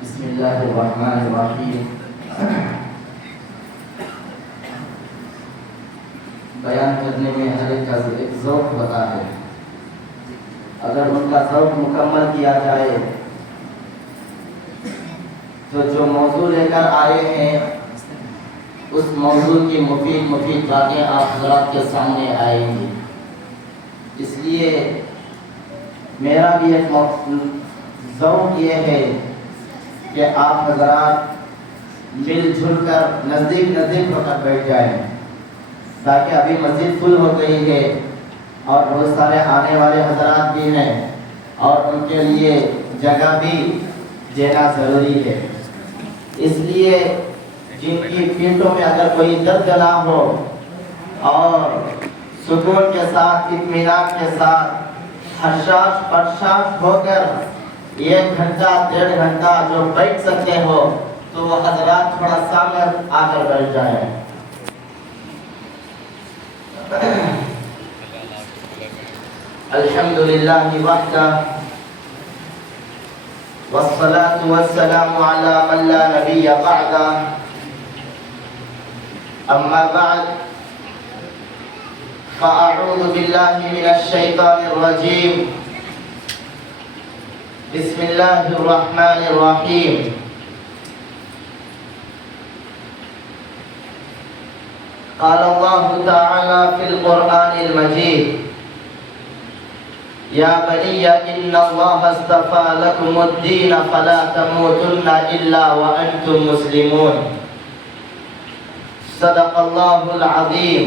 بسم اللہ الرحمن الرحیم۔ بیان کرنے میں ہر ایک کا ایک ذوق ہوتا ہے، اگر ان کا ذوق مکمل کیا جائے تو جو موضوع لے کر آئے ہیں اس موضوع کی مفید باتیں آپ حضرات کے سامنے آئیں گی۔ اس لیے میرا بھی ایک ذوق یہ ہے کہ آپ حضرات مل جل کر نزدیک ہو کر بیٹھ جائیں، تاکہ ابھی مسجد فل ہو گئی ہے اور بہت سارے آنے والے حضرات بھی ہیں اور ان کے لیے جگہ بھی دینا ضروری ہے۔ اس لیے جن کی پیٹوں میں اگر کوئی درد نہ ہو اور سکون کے ساتھ اطمینان کے ساتھ حشاش پرشاش ہو کر 1 گھنٹہ 1.5 گھنٹہ جو بیٹھ سکتے ہو تو وہ حضرات تھوڑا سامنے آ کر بیٹھ جائیں۔ الحمدللہ وحدہ والصلاة والسلام على من لا نبی بعدہ، اما بعد فاعوذ باللہ من الشیطان الرجیم، بسم اللہ الرحمن الرحیم۔ قال اللہ تعالی فی القرآن المجید، یا بنی ان اللہ اصطفى لکم الدین فلا تموتن الا وانتم مسلمون، صدق اللہ العظیم۔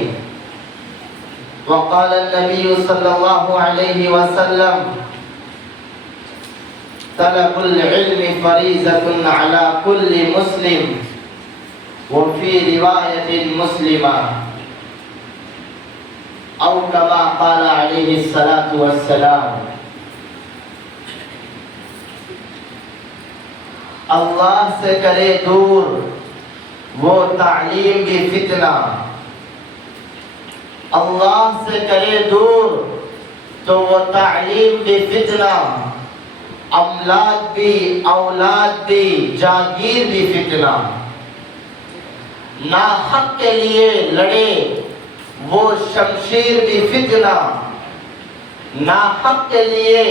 وقال النبی صلی اللہ علیہ وسلم، طلب العلم فریضۃ علی کل مسلم، وفی روایت مسلمہ، او کما قال علیہ الصلاۃ والسلام۔ اللہ سے کرے دور وہ تعلیم بھی فتنہ، اللہ سے کرے دور تو وہ تعلیم بھی فتنہ، املاک بھی اولاد بھی جاگیر بھی فتنہ، ناحق کے لیے لڑے وہ شمشیر بھی فتنہ، ناحق کے لیے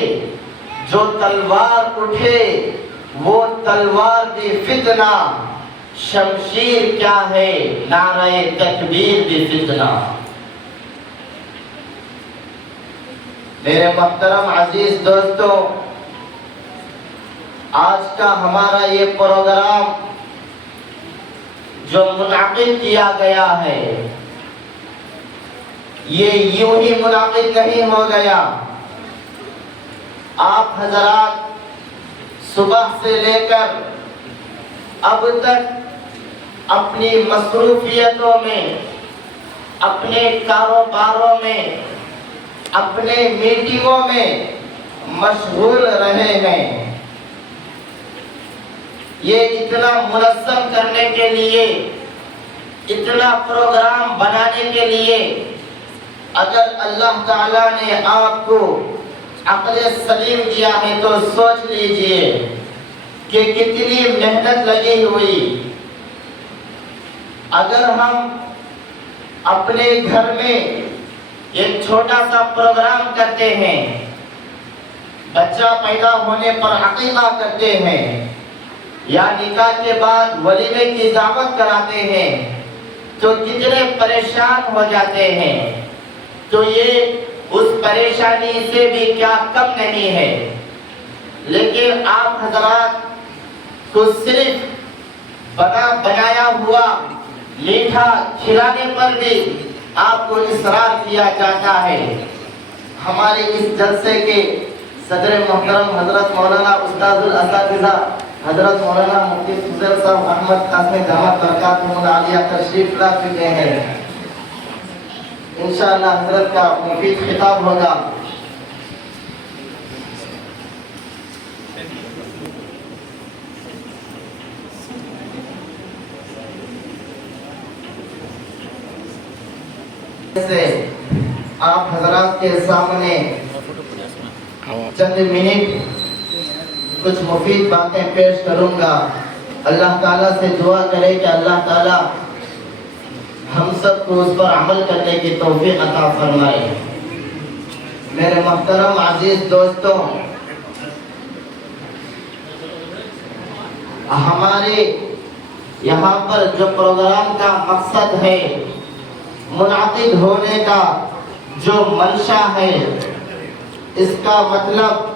جو تلوار اٹھے وہ تلوار بھی فتنہ، شمشیر کیا ہے نعرہ تکبیر بھی فتنہ۔ میرے محترم عزیز دوستو، آج کا ہمارا یہ پروگرام جو منعقد کیا گیا ہے یہ یوں ہی منعقد نہیں ہو گیا۔ آپ حضرات صبح سے لے کر اب تک اپنی مصروفیتوں میں، اپنے کاروباروں میں، اپنے میٹنگوں میں مشغول رہے ہیں۔ یہ اتنا منظم کرنے کے لیے، اتنا پروگرام بنانے کے لیے اگر اللہ تعالیٰ نے آپ کو عقل سلیم دیا ہے تو سوچ لیجئے کہ کتنی محنت لگی ہوئی۔ اگر ہم اپنے گھر میں ایک چھوٹا سا پروگرام کرتے ہیں، بچہ پیدا ہونے پر عقیقہ کرتے ہیں یا نکاح کے بعد ولیمے کی دعوت کراتے ہیں تو کتنے پریشان ہو جاتے ہیں، تو یہ اس پریشانی سے بھی کیا کم نہیں ہے۔ لیکن آپ حضرات کو صرف بنایا ہوا میٹھا کھلانے پر بھی آپ کو اصرار کیا جاتا ہے۔ ہمارے اس جلسے کے صدر محترم حضرت مولانا استاد الاساتذہ حضرت مولانا مفتی فضل صاحب احمد قاسمی دامت برکاتہ العالیہ تشریف لا چکے ہیں۔ انشاءاللہ حضرت کا مفید خطاب ہوگا۔ آپ حضرات کے سامنے چند منٹ کچھ مفید باتیں پیش کروں گا. اللہ تعالیٰ سے دعا کرے کہ اللہ تعالیٰ ہم سب کو اس پر عمل کرنے کی توفیق عطا فرمائے. میرے محترم عزیز دوستوں، ہمارے یہاں پر جو پروگرام کا مقصد ہے، منعقد ہونے کا جو منشا ہے، اس کا مطلب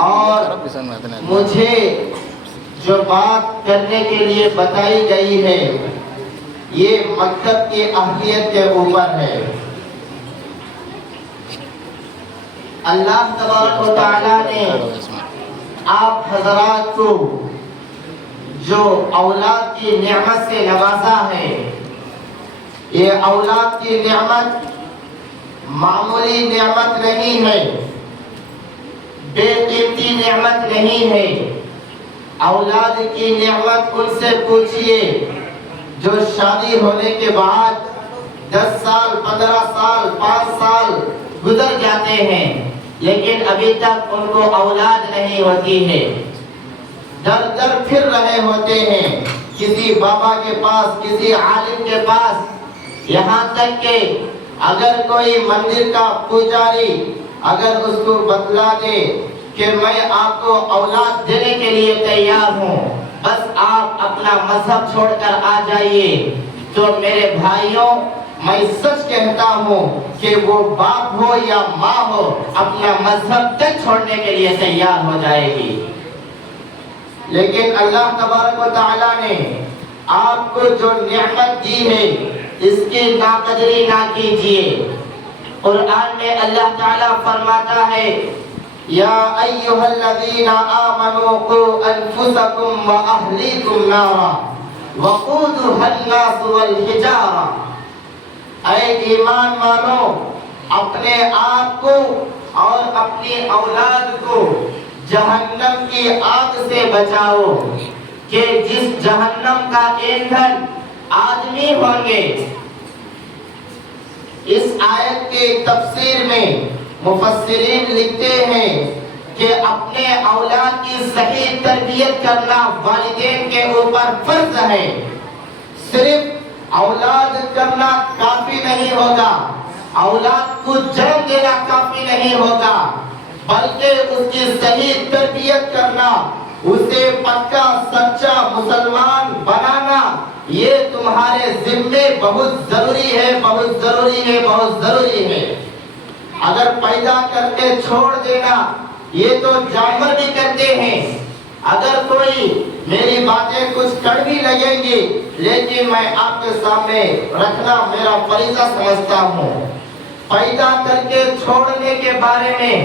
اور مجھے جو بات کرنے کے لیے بتائی گئی ہے یہ مکتب کی اہلیت کے اوپر ہے. اللہ تبارک و تعالیٰ نے آپ حضرات کو جو اولاد کی نعمت سے نوازا ہے، یہ اولاد کی نعمت معمولی نعمت نہیں ہے، بے قیمتی نعمت نہیں ہے. اولاد کی نعمت ان سے پوچھئے جو شادی ہونے کے بعد 10 سال 15 سال 5 سال گزر جاتے ہیں لیکن ابھی تک ان کو اولاد نہیں ہوتی ہے. در در پھر رہے ہوتے ہیں کسی بابا کے پاس، کسی عالم کے پاس، یہاں تک کہ اگر کوئی مندر کا پجاری اگر اس کو بتلا دے کہ میں آپ کو اولاد دینے کے لیے تیار ہوں، بس آپ اپنا مذہب چھوڑ کر آ جائیے، تو میرے بھائیوں میں سچ کہتا ہوں کہ وہ باپ ہو یا ماں ہو اپنا مذہب تک چھوڑنے کے لیے تیار ہو جائے گی. لیکن اللہ تبارک و تعالیٰ نے آپ کو جو نعمت دی ہے اس کی ناقدری نہ کیجیے. قرآن میں اللہ تعالیٰ فرماتا ہے یا ایھا الذین آمنوا قوا انفسکم واہلیکم نارا وقودها الناس والحجارہ. اے ایمان والو، اپنے آپ کو اور اپنی اولاد کو جہنم کی آگ سے بچاؤ کہ جس جہنم کا ایندھن آدمی ہوں گے. اس آیت کی تفسیر میں مفسرین لکھتے ہیں کہ اپنے اولاد کی صحیح تربیت کرنا والدین کے اوپر فرض ہے. صرف اولاد کرنا کافی نہیں ہوگا، اولاد کو جنم دینا کافی نہیں ہوگا، بلکہ اس کی صحیح تربیت کرنا، اسے پکا سچا مسلمان بنانا، یہ تمہارے ذمے بہت ضروری ہے، بہت ضروری ہے، بہت ضروری ہے. اگر پیدا کر کے چھوڑ دینا یہ تو جانور بھی کرتے ہیں. اگر کوئی میری باتیں کچھ کڑوی لگیں گی لیکن میں آپ کے سامنے رکھنا میرا فریضہ سمجھتا ہوں. پیدا کر کے چھوڑنے کے بارے میں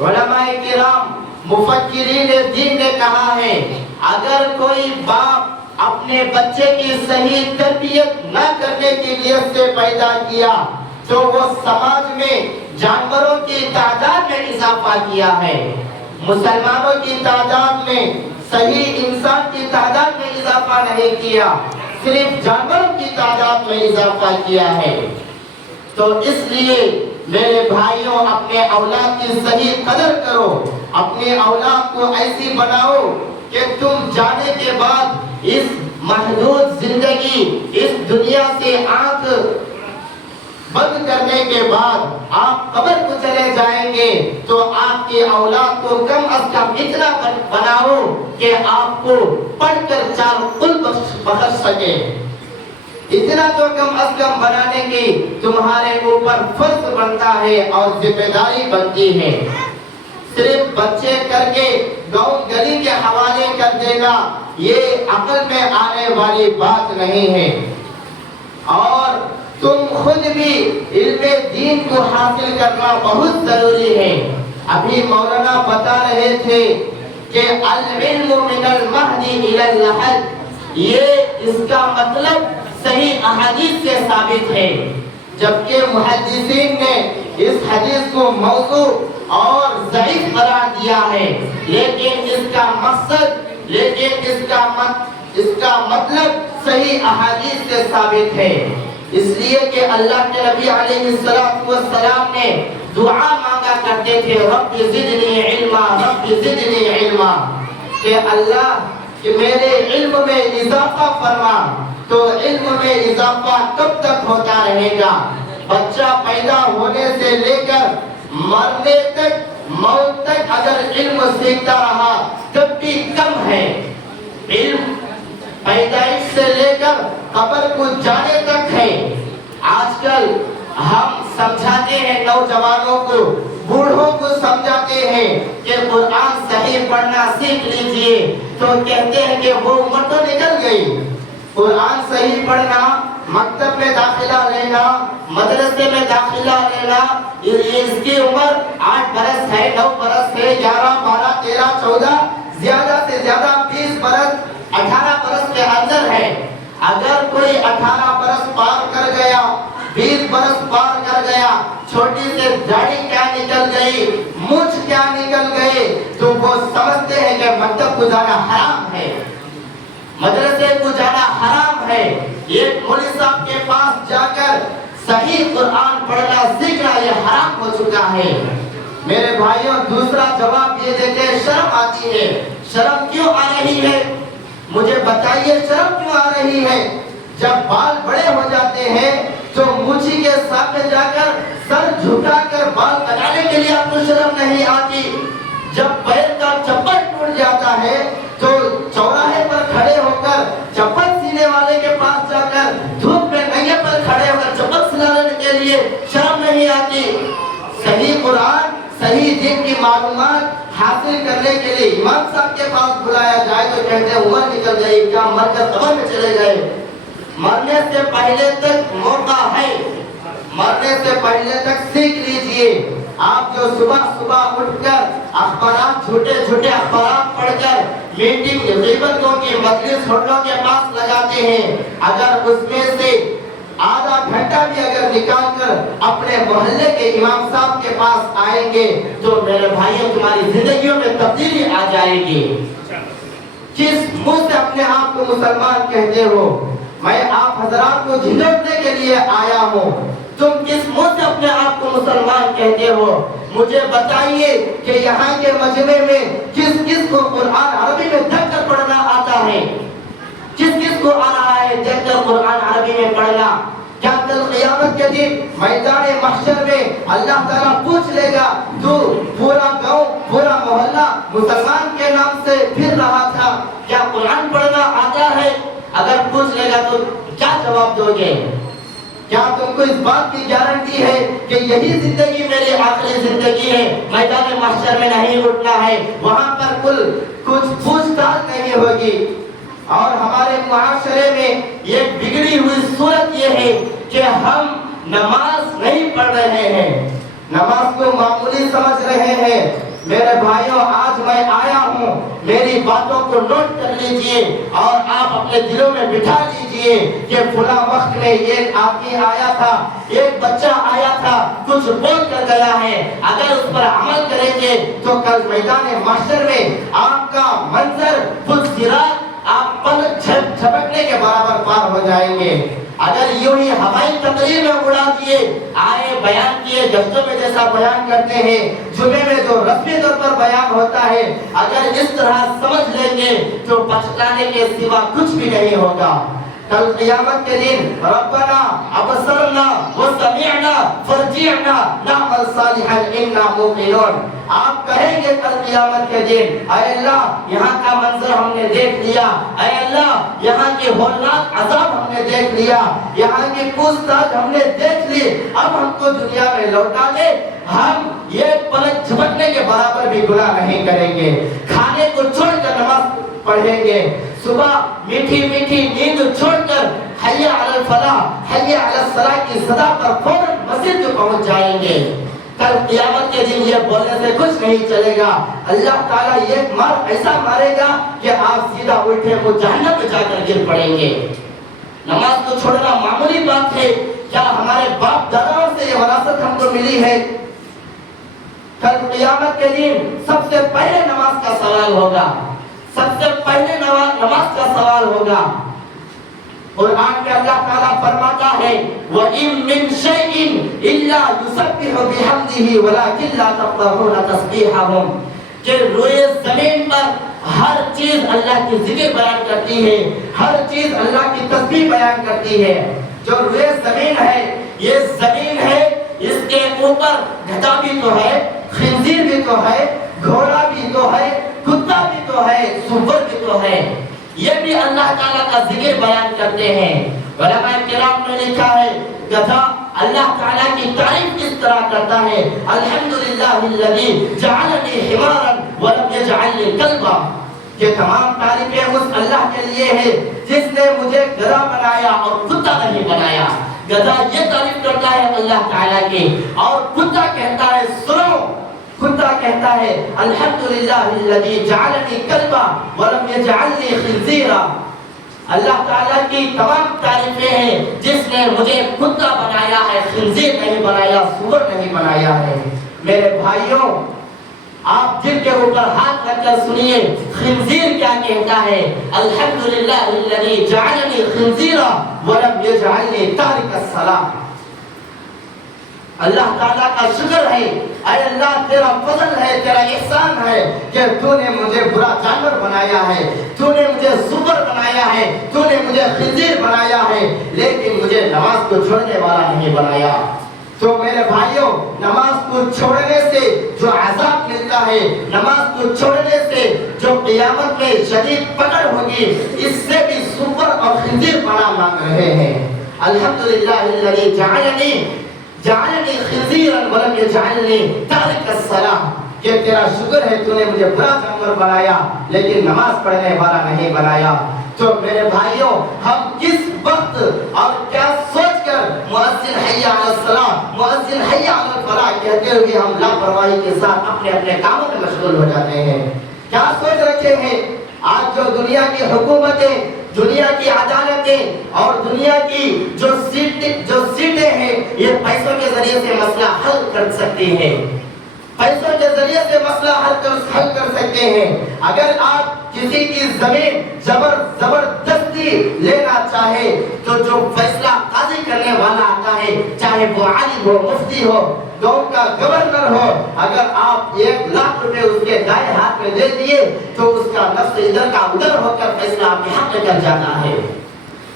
علماء کرام مفکرین دین نے کہا ہے اگر کوئی باپ اپنے بچے کی صحیح تربیت نہ کرنے کی نیت سے پیدا کیا تو وہ سماج میں جانوروں کی تعداد میں اضافہ کیا ہے، مسلمانوں کی تعداد میں، صحیح انسان کی تعداد میں اضافہ نہیں کیا، صرف جانوروں کی تعداد میں اضافہ کیا ہے. تو اس لیے میرے بھائیوں اپنے اولاد کی صحیح قدر کرو، اپنے اولاد کو ایسی بناؤ کہ تم جانے کے بعد اس محدود زندگی، اس دنیا سے آنکھ بند کرنے کے بعد آپ قبر کو چلے جائیں گے تو آپ کی اولاد کو کم از کم اتنا بناؤ کہ آپ کو پڑھ کر 4 قل بخش سکے. اتنا تو کم از کم بنانے کی تمہارے اوپر فرض بنتا ہے اور ذمہ داری بنتی ہے. صرف بچے کر کے گاؤں گلی کے حوالے کر دینا یہ عقل میں آنے والی بات نہیں ہے. اور تم خود بھی علم دین کو حاصل کرنا بہت ضروری ہے. ابھی مولانا بتا رہے تھے کہ العلم من المہدی الی اللحد، یہ اس کا مطلب صحیح احادیث سے ثابت ہے، جبکہ محدثین نے اس حدیث کو موضوع اور ضعیف قرار دیا ہے، لیکن اس کا مطلب صحیح احادیث سے ثابت ہے. اس لیے کہ اللہ کے نبی علیہ السلام نے دعا مانگا کرتے تھے رب زدنی علما، رب زدنی علما، کہ اللہ کہ میرے علم میں اضافہ فرما۔ تو علم میں اضافہ کب تک ہوتا رہے گا؟ بچہ پیدا ہونے سے لے کر مرنے تک، موت تک اگر علم سیکھتا رہا تب بھی کم ہے۔ علم پیدائش سے لے کر قبر کو جانے تک ہے۔ آج کل ہم سمجھاتے ہیں نوجوانوں کو، بوڑھوں کو سمجھاتے ہیں کہ قرآن صحیح پڑھنا سیکھ لیجئے، تو کہتے ہیں کہ وہ عمر تو نکل گئی۔ قرآن صحیح پڑھنا، مکتب میں داخلہ لینا، مدرسے میں داخلہ لینا، اس کی عمر 8 برس ہے، 9 برس ہے، 11، 12، 13، 14، زیادہ سے زیادہ 20 برس، 18 برس کے اندر ہے۔ اگر کوئی 18 برس پار کر گیا، 20 برس پار کر گیا، چھوٹی سے داڑھی کیا نکل گئی، مونچھ کیا نکل گئی، تو وہ سمجھتے ہیں کہ مکتب کو جانا حرام ہے، مدرسے کو جانا حرام ہے۔ ایک مولوی صاحب کے پاس جا کر صحیح قرآن پڑھنا سیکھنا یہ حرام ہو چکا ہے۔ میرے بھائیوں، دوسرا جواب یہ دیتے ہیں شرم آتی ہے۔ شرم کیوں آ رہی ہے؟ مجھے بتائیے شرم کیوں آ رہی ہے؟ جب بال بڑے ہو جاتے ہیں تو مونچھی کے سامنے جا کر سر جھکا کر بال کٹانے کے لیے آپ کو شرم نہیں آتی۔ جب پیر کا چپل ٹوٹ جاتا ہے تو چوراہے پر کھڑے ہو کر چپل سینے والے کے پاس جا کر دھوپ میں ننگے پر کھڑے ہو کر چپل سلانے کے لیے شرم نہیں آتی۔ صحیح قرآن، صحیح دین کی معلومات حاصل کرنے کے لیے امام صاحب کے پاس بلایا جائے تو کہتے ہیں عمر نکل گئی، کیا مر کر قبر میں چلے گئے؟ مرنے سے پہلے تک موقع ہے، مرنے سے پہلے تک سیکھ لیجئے۔ آپ جو صبح صبح اٹھ کر اخبارات، جھوٹے جھوٹے اخبارات پڑھ کر میٹنگ غیبتوں کی مجلس ہوٹلوں کے پاس لگاتے ہیں، اگر اس میں سے آدھا گھنٹہ بھی اگر نکال کر اپنے محلے کے امام صاحب کے پاس آئیں گے تو میرے بھائیوں تمہاری زندگیوں میں تبدیلی آ جائے گی۔ کس منہ سے اپنے آپ کو مسلمان کہتے ہو؟ میں آپ حضرات کو جھنجھوڑنے کے لیے آیا ہوں۔ تم کس منہ سے اپنے آپ کو مسلمان کہتے ہو؟ مجھے بتائیے کہ یہاں کے مجمع میں کس کس کو قرآن عربی میں دیکھ کر پڑھنا آتا ہے؟ کس کس کو آ رہا ہے دیکھ کر قرآن عربی میں پڑھنا؟ کیا کل قیامت کے دن میدان محشر میں اللہ تعالیٰ پوچھ لے گا تو پورا گاؤں، پورا محلہ مسلمان کے نام سے پھر رہا تھا، کیا قرآن پڑھنا آتا ہے؟ اگر پوچھ لے گا تو کیا جواب دو گے؟ کیا تم کو اس بات کی گارنٹی ہے کہ یہی زندگی میری آخری زندگی ہے، میدان محشر میں نہیں اٹھنا ہے، وہاں پر کچھ پوچھ تاچھ نہیں ہوگی؟ اور ہمارے معاشرے میں ایک بگڑی ہوئی صورت یہ ہے کہ ہم نماز نہیں پڑھ رہے ہیں، نماز کو معمولی سمجھ رہے ہیں۔ میرے بھائیوں، آج میں آیا ہوں، میری باتوں کو نوٹ کر لیجئے اور آپ اپنے دلوں میں بٹھا لیجئے کہ فلاں وقت میں ایک آدمی آیا تھا، ایک بچہ آیا تھا، کچھ بول کر گیا ہے، اگر اس پر عمل کریں گے تو کل میدان محشر میں آپ کا منظر پرصراط آپ پلک جھپکنے کے برابر پار ہو جائیں گے۔ اگر یوں ہی ہوائی تقریر میں اڑا دیے، آئے بیان کیے، جلسوں میں جیسا بیان کرتے ہیں، جمعے میں جو رسمی طور پر بیان ہوتا ہے، اگر اس طرح سمجھ لیں گے تو پچھتانے کے سوا کچھ بھی نہیں ہوگا۔ کل قیامت کے دن ربنا ابصرنا وسمعنا فرجعنا نعمل صالحا انا موقنون، آپ کہیں گے کل قیامت کے دن اے اللہ یہاں کا منظر ہم نے دیکھ لیا، اے اللہ یہاں کے ہولناک عذاب ہم نے دیکھ لیا، یہاں کی پوچھ تاچھ ہم نے دیکھ لی، اب ہم کو دنیا میں لوٹا دے، ہم یہ پلک جھپکنے کے برابر بھی گناہ نہیں کریں گے، کھانے کو چھوڑ کر نماز پڑھیں گے، صبح میٹھی میٹھی نیند چھوڑ کر حی علی الفلاح، حی علی الصلاح کی صدا پر فوراً مسجد کو پہنچ جائیں گے۔ کل قیامت کے دن یہ بولنے سے کچھ نہیں چلے گا، اللہ تعالیٰ یہ مار ایسا مارے گا کہ آپ سیدھا الٹے کو جہنم میں جا کر گر پڑیں گے۔ نماز کو چھوڑنا معمولی بات ہے، کیا ہمارے باپ داداؤں سے یہ وراثت ہم کو ملی ہے؟ کل قیامت کے دن سب سے پہلے نماز کا سوال ہوگا، سب سے پہلے نماز کا سوال ہوگا۔ قرآن میں اللہ تعالیٰ فرماتا ہے وَإِن مِّن شَيْءٍ إِلَّا يُسَبِّحُ بِحَمْدِهِ وَلَٰكِن لَّا تَفْقَهُونَ تَسْبِيحَهُم کہ روئے زمین پر ہر چیز اللہ کی ذکر بیان کرتی ہے، ہر چیز اللہ کی تسبیح بیان کرتی ہے۔ جو روئے زمین ہے، یہ زمین ہے، اس کے اوپر گدھا بھی تو ہے، خنزیر بھی تو ہے، گھوڑا بھی تو ہے، کتا بھی تو ہے، سور بھی تو ہے، یہ بھی اللہ تعالیٰ کا ذکر بیان کرتے ہیں۔ علماء کرام نے لکھا ہے گدھا اللہ تعالیٰ کی تعریف کس طرح کرتا ہے، الحمدللہ الذی جعلنی حمارا ولم یجعلنی کلبا، کہ تمام تعریفیں اس اللہ کے لیے ہے جس نے مجھے گدھا بنایا اور کتا نہیں بنایا۔ گدھا یہ تعریف کرتا ہے اللہ تعالیٰ کی، اور کتا کہتا ہے سنو، کتا کہتا ہے الحمدللہ الذی جعلنی کلبا ولم یجعلنی خنزیرا، اللہ تعالیٰ کی تمام تعریفیں ہیں جس نے مجھے کتا بنایا ہے، خنزیر نہیں بنایا، سور نہیں بنایا ہے۔ میرے بھائیوں، آپ جن کے اوپر ہاتھ رکھ کر سنیے خنزیر کیا کہتا ہے، الحمدللہ الذی جعلنی خنزیرا ولم یجعلنی تارک الصلاۃ۔ اللہ تعالیٰ کا شکر ہے، اے اللہ تیرا فضل ہے، تیرا احسان ہے کہ تو نے مجھے برا جانور بنایا ہے، تو نے مجھے سور بنایا ہے، تو نے مجھے خنزیر بنایا ہے، لیکن مجھے نماز کو چھوڑنے والا نہیں بنایا۔ تو میرے بھائیوں، نماز کو چھوڑنے سے جو عذاب ملتا ہے، نماز کو چھوڑنے سے جو قیامت میں شدید پکڑ ہوگی، اس سے بھی سور اور خنزیر پناہ مانگ رہے ہیں۔ الحمدللہ الذی جعلنی خنزیرا ولم یجعلنی تارک الصلاۃ، کہ تیرا شکر ہے تو نے مجھے برا جانور بنایا لیکن نماز پڑھنے والا نہیں بنایا۔ تو میرے بھائیوں، ہم کس وقت اور کیا سوچ کر مؤذن حی علی الصلاۃ، مؤذن حی علی الفلاح کہتے ہوئے ہم لاپرواہی کے ساتھ اپنے اپنے کاموں میں مشغول ہو جاتے ہیں؟ کیا سوچ رکھے ہیں؟ آج جو دنیا کی حکومتیں، دنیا کی عدالتیں اور دنیا کی جو سیٹیں ہیں، یہ پیسوں کے ذریعے سے مسئلہ حل کر سکتی ہیں، پیسوں کے ذریعے سے مسئلہ حل کر سکتے ہیں۔ اگر آپ کسی کی زمین زبردستی لینا چاہے تو جو فیصلہ قاضی کرنے والا آتا ہے، چاہے وہ عالم ہو، مفتی ہو، گاؤں کا گورنر ہو، اگر آپ 1,00,000 روپے اس کے دائیں ہاتھ میں دے دیے تو اس کا نفس ادھر کا ادھر ہو کر فیصلہ آپ کے حق میں کر جاتا ہے۔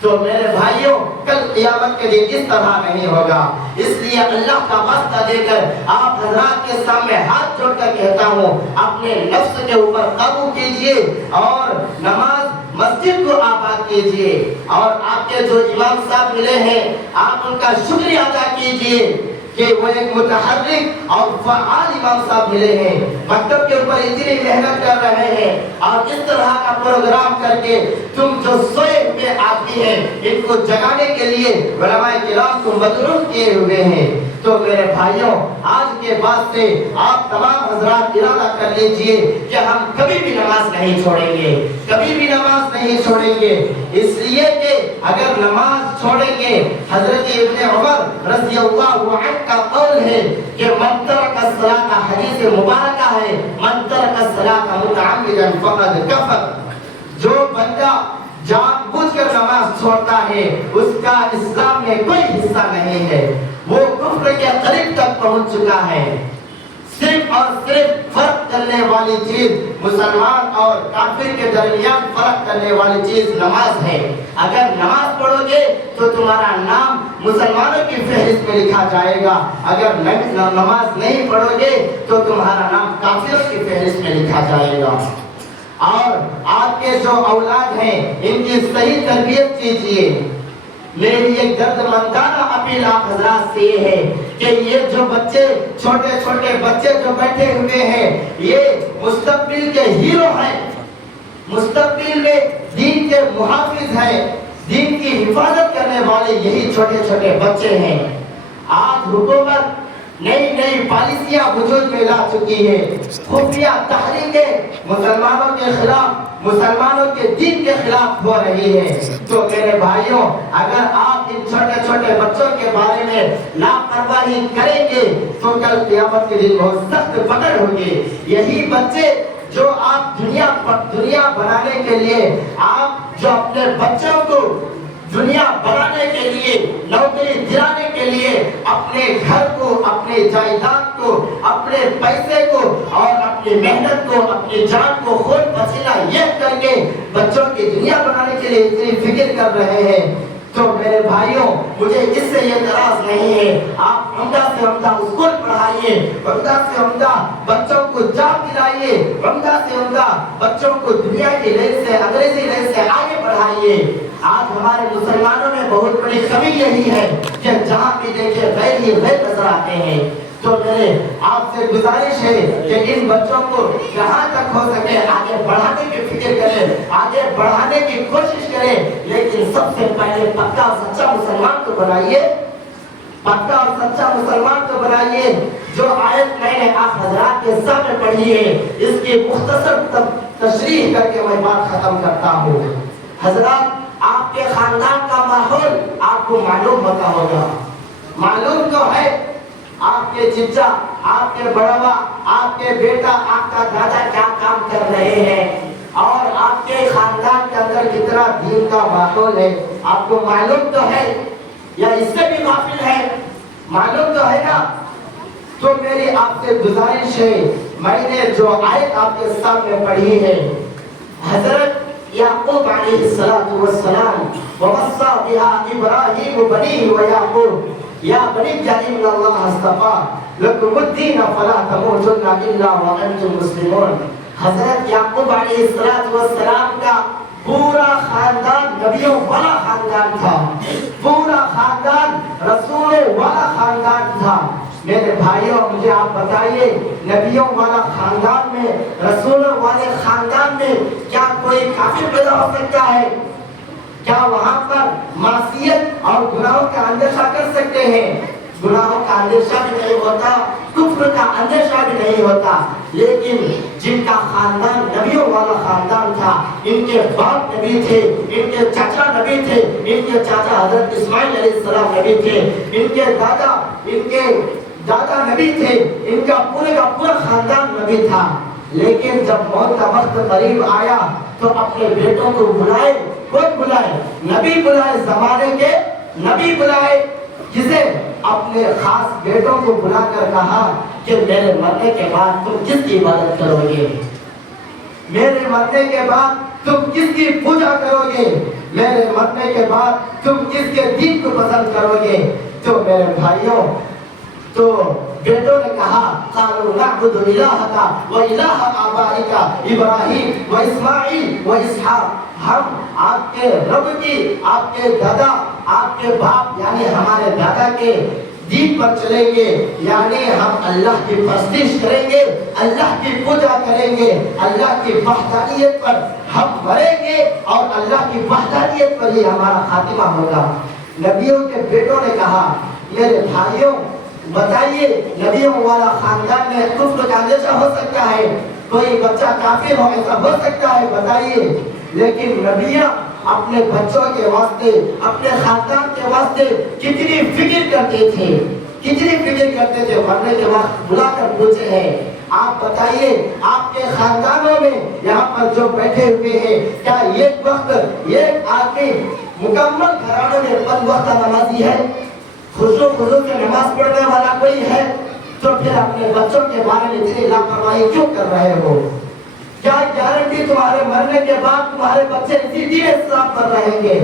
تو میرے بھائیوں، کل قیامت کے دن اس طرح نہیں ہوگا۔ اس لیے اللہ کا واسطہ دے کر آپ حضرات کے سامنے ہاتھ جوڑ کر کہتا ہوں، اپنے نفس کے اوپر قابو کیجئے اور نماز مسجد کو آباد کیجئے، اور آپ کے جو امام صاحب ملے ہیں آپ ان کا شکریہ ادا کیجئے کہ وہ ایک متحرک اور فعال امام صاحب ملے ہیں، مکتب کے اوپر اتنی محنت کر رہے ہیں، اور اس طرح کا پروگرام کر کے تم جو سوئے ہوئے آدمی ہیں ان کو جگانے کے لیے علماء کرام کو مدعو کیے ہوئے ہیں۔ تو میرے بھائیوں، آج کے بعد سے آپ تمام حضرات ارادہ کر لیجئے کہ ہم کبھی بھی نماز نہیں چھوڑیں گے، کبھی بھی نماز نہیں چھوڑیں گے، اس لیے کہ اگر نماز چھوڑیں گے، حضرت ابن عمر رضی اللہ عنہ کا قول ہے کہ من ترک الصلاۃ، حدیث مبارکہ ہے، من ترک الصلاۃ متعمدا فقد کفر، جو بندہ جان بوجھ کر نماز چھوڑتا ہے اس کا اسلام میں کوئی حصہ نہیں ہے، وہ کفر کے قریب تک پہنچ چکا ہے۔ صرف اور صرف فرق کرنے والی چیز مسلمان اور کافر کے درمیان فرق کرنے والی چیز نماز ہے۔ اگر نماز پڑھو گے تو تمہارا نام مسلمانوں کی فہرست میں لکھا جائے گا، اگر نماز نہیں پڑھو گے تو تمہارا نام کافروں کی فہرست میں لکھا جائے گا۔ اور آپ کے جو اولاد ہیں ان کی صحیح تربیت کیجیے۔ میری ایک درد مندانہ اپیل آپ حضرات سے یہ ہے کہ یہ جو بچے، چھوٹے چھوٹے بچے جو بیٹھے ہوئے ہیں، یہ مستقبل کے ہیرو ہیں، مستقبل میں دین کے محافظ ہیں، دین کی حفاظت کرنے والے یہی چھوٹے چھوٹے بچے ہیں۔ آج حکومت نئی نئی پالیسیاں وجود میں لا چکی ہے، خفیہ تحریکیں مسلمانوں کے خلاف، مسلمانوں کے دین کے خلاف ہو رہی ہے۔ تو میرے بھائیوں، اگر آپ ان چھوٹے چھوٹے بچوں کے بارے میں لاپرواہی کریں گے تو کل قیامت کے دن بہت سخت پکڑ ہوگی۔ یہی بچے جو آپ دنیا بنانے کے لیے آپ جو اپنے بچوں کو دنیا بنانے کے لیے، نوکری دلانے کے لیے اپنے گھر کو، اپنے جائیداد کو، اپنے پیسے کو اور اپنی محنت کو، اپنی جان کو خون پسینہ یہ کر کے بچوں کی دنیا بنانے کے لیے اتنی فکر کر رہے ہیں، تو میرے بھائیوں مجھے اس سے یہ اعتراض نہیں ہے، آپ عمدہ سے عمدہ اسکول پڑھائیے، عمدہ سے عمدہ بچوں کو جاب دلائیے، عمدہ سے عمدہ بچوں کو دنیا کی لین سے، انگریزی لین سے آگے بڑھائیے۔ آج ہمارے مسلمانوں میں بہت بڑی کمی یہی ہے کہ جہاں بھی دیکھے غیر ہی غیر نظر آتے ہیں۔ تو میرے آپ سے گزارش ہے کہ ان بچوں کو جہاں تک ہو سکے آگے بڑھانے کی فکر کریں، آگے بڑھانے کی کوشش کریں، لیکن سب سے پہلے پکا اور سچا مسلمان تو بنائیے، پکا اور سچا مسلمان تو بنائیے۔ جو آیت میں نے آپ حضرات کے سامنے پڑھی ہے اس کی مختصر تشریح کر کے میں بات ختم کرتا ہوں۔ حضرات آپ کے خاندان کا ماحول آپ کو معلوم ہوتا ہوگا، معلوم تو ہے آپ کے چچا، آپ کے بڑوا، آپ کے بیٹا، آپ کا دادا کیا کام کر رہے ہیں اور آپ کے خاندان کے اندر کتنا دین کا ماحول ہے، آپ کو معلوم تو ہے یا اس سے بھی غافل ہے؟ معلوم تو ہے نا؟ تو میری آپ سے گزارش ہے، میں نے جو آیت آپ کے سامنے پڑھی ہے، حضرت یعقوب علیہ السلام ووصى بها ابراہیم بنیہ ویعقوب یا بنی ان اللہ اصطفى لکم الدین فلا تموتن الا وانتم مسلمون۔ حضرت یعقوب علیہ السلام کا پورا خاندان نبیوں والا خاندان تھا، پورا خاندان رسولوں والا خاندان تھا۔ میرے بھائیوں مجھے آپ بتائیے، نبیوں والا خاندان میں، رسولوں والے خاندان میں کیا کوئی کافر پیدا ہو سکتا ہے؟ کیا وہاں پر معصیت اور گناہوں کا اندیشہ کر سکتے ہیں؟ گناہوں کا اندیشہ بھی نہیں ہوتا، کفر کا اندیشہ بھی نہیں ہوتا۔ لیکن جن کا خاندان نبیوں والا خاندان تھا، ان کے باپ نبی تھے، ان کے چاچا نبی تھے، ان کے چاچا حضرت اسماعیل علیہ السلام نبی تھے، ان کے دادا نبی تھے، ان کا پورا خاندان نبی تھا۔ لیکن جب موت کا وقت قریب آیا تو اپنے بیٹوں کو بلائے، کون بلائے؟ نبی بلائے، زمانے کے نبی بلائے، جسے اپنے خاص بیٹوں کو بلا کر کہا کہ میرے مرنے کے بعد تم کس کی عبادت کرو گے؟ میرے مرنے کے بعد تم کس کی پوجا کرو گے؟ میرے مرنے کے بعد تم کس کے دین کو پسند کرو گے؟ تو میرے بھائیوں، تو بیٹوں نے کہا قالوا نعبد الہک و الہ آبائک ابراہیم و اسماعیل و اسحاق، ہم آپ کے رب کی، آپ کے دادا، آپ کے باپ یعنی ہمارے دادا کے دین پر چلیں گے، یعنی ہم اللہ کی پرستش کریں گے، اللہ کی پوجا کریں گے، اللہ کی وحدانیت پر ہم مریں گے اور اللہ کی وحدانیت پر ہی ہمارا خاتمہ ہوگا۔ نبیوں کے بیٹوں نے کہا میرے بھائیوں بتائیے، نبیوں والا خاندان میں کفر کا اندیشہ ہو سکتا ہے؟ کوئی بچہ کافر ہو ایسا ہو سکتا ہے؟ بتائیے۔ لیکن نبیاں اپنے بچوں کے واسطے، اپنے خاندان کے واسطے کتنی فکر کرتے تھے، کتنی فکر کرتے تھے۔ مرنے کے وقت بلا کر پوچھے ہیں آپ بتائیے آپ کے خاندانوں میں یہاں پر جو بیٹھے ہوئے ہیں کیا ایک وقت ایک آدمی مکمل گھرانے میں 5 وقت نمازی ہے؟ خشوع خضوع سے نماز پڑھنے والا کوئی ہے؟ تو پھر اپنے بچوں کے بارے میں اتنی لاپرواہی کیوں کر رہے ہو؟ کیا گارنٹی تمہارے مرنے کے بعد تمہارے بچے اسی دین اسلام پر رہیں گے؟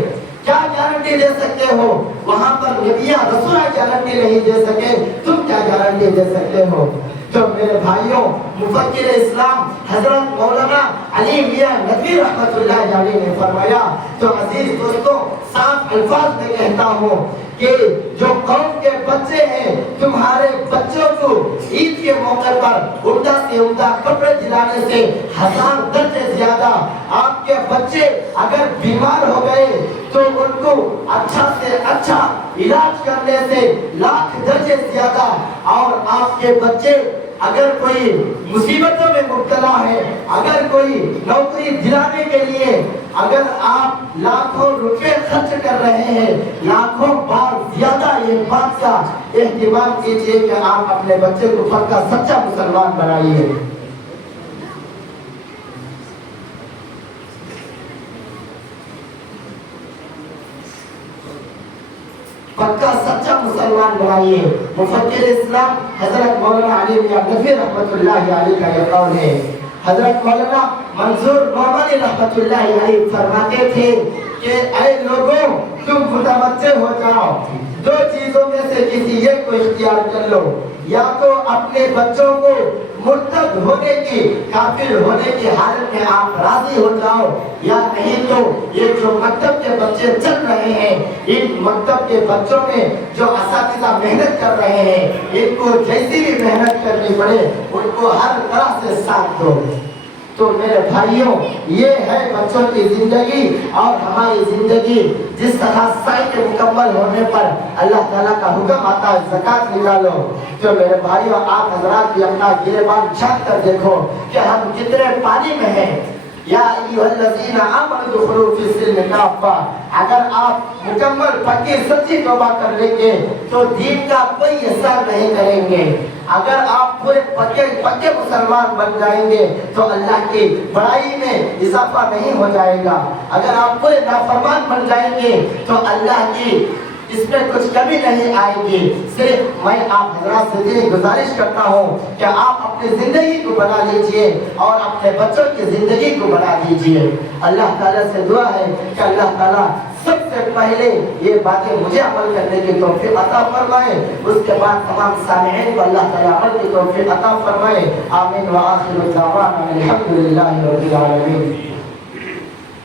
کیا گارنٹی دے سکتے ہو؟ وہاں پر نبیاں رسولہ گارنٹی نہیں دے سکے، تم کیا گارنٹی دے سکتے ہو؟ تو میرے بھائیوں، مفکر اسلام حضرت مولانا علی میاں ندوی رحمت اللہ علیہ نے فرمایا، تو عزیز دوستوں صاف الفاظ میں کہتا ہوں کہ جو قوم کے بچے ہیں، تمہارے بچوں کو عید کے موقع پر عمدہ سے عمدہ کپڑے دلانے سے 1000 درجے زیادہ، آپ کے بچے اگر بیمار ہو گئے تو ان کو اچھا سے اچھا علاج کرنے سے 1,00,000 درجے زیادہ، اور آپ کے بچے اگر کوئی مصیبتوں میں مبتلا ہے، اگر کوئی نوکری دلانے کے لیے اگر آپ لاکھوں روپے خرچ کر رہے ہیں، لاکھوں بار زیادہ یہ بات کا اہتمام کیجئے کہ آپ اپنے بچے کو پکا سچا مسلمان بنائیے۔ مسلمان بنائیے۔ مفکر اسلام حضرت مولانا علی میاں نقوی رحمۃ اللہ علیہ کا یہ قول ہے۔ حضرت مولانا منظور نعمانی رحمۃ اللہ علیہ فرماتے تھے کہ اے لوگوں تم متوجہ ہو جاؤ، دو چیزوں میں سے کسی ایک کو اختیار کر لو، یا تو اپنے بچوں کو مرتد ہونے کی، کافر ہونے کی حالت میں آپ راضی ہو جاؤ، یا نہیں تو یہ جو مکتب کے بچے چل رہے ہیں، ان مکتب کے بچوں میں جو اساتذہ محنت کر رہے ہیں، ان کو جیسی بھی محنت کرنی پڑے ان کو ہر طرح سے ساتھ دو۔ تو میرے بھائیوں، یہ ہے بچوں کی زندگی اور ہماری زندگی۔ جس طرح سال کے مکمل ہونے پر اللہ تعالیٰ کا حکم آتا ہے زکوٰۃ نکالو، تو میرے بھائیوں آپ حضرات بھی اپنا گریبان جھانک کر دیکھو کہ ہم کتنے پانی میں ہیں۔ یا ایھا الذین آمنوا ادخلوا فی السلم کافہ، اگر آپ مکمل پکی سچی توبہ کر لیں گے تو دین کا کوئی اثر نہیں کریں گے۔ اگر آپ پورے پکے مسلمان بن جائیں گے تو اللہ کی بڑائی میں اضافہ نہیں ہو جائے گا۔ اگر آپ پورے نافرمان بن جائیں گے تو اللہ کی اس میں کچھ کمی نہیں آئے گی۔ صرف میں آپ حضرات سے دلی گزارش کرتا ہوں کہ آپ اپنی زندگی کو بنا لیجئے اور اپنے بچوں کی زندگی کو بنا دیجئے۔ اللہ تعالیٰ سے دعا ہے کہ اللہ تعالیٰ سب سے پہلے یہ باتیں مجھے عمل کرنے کی توفیق عطا فرمائے، اس کے بعد تمام سامعین کو اللہ تعالیٰ عمل کی توفیق عطا فرمائے۔ آمین وآخر دعوانا الحمدللہ رب العالمین۔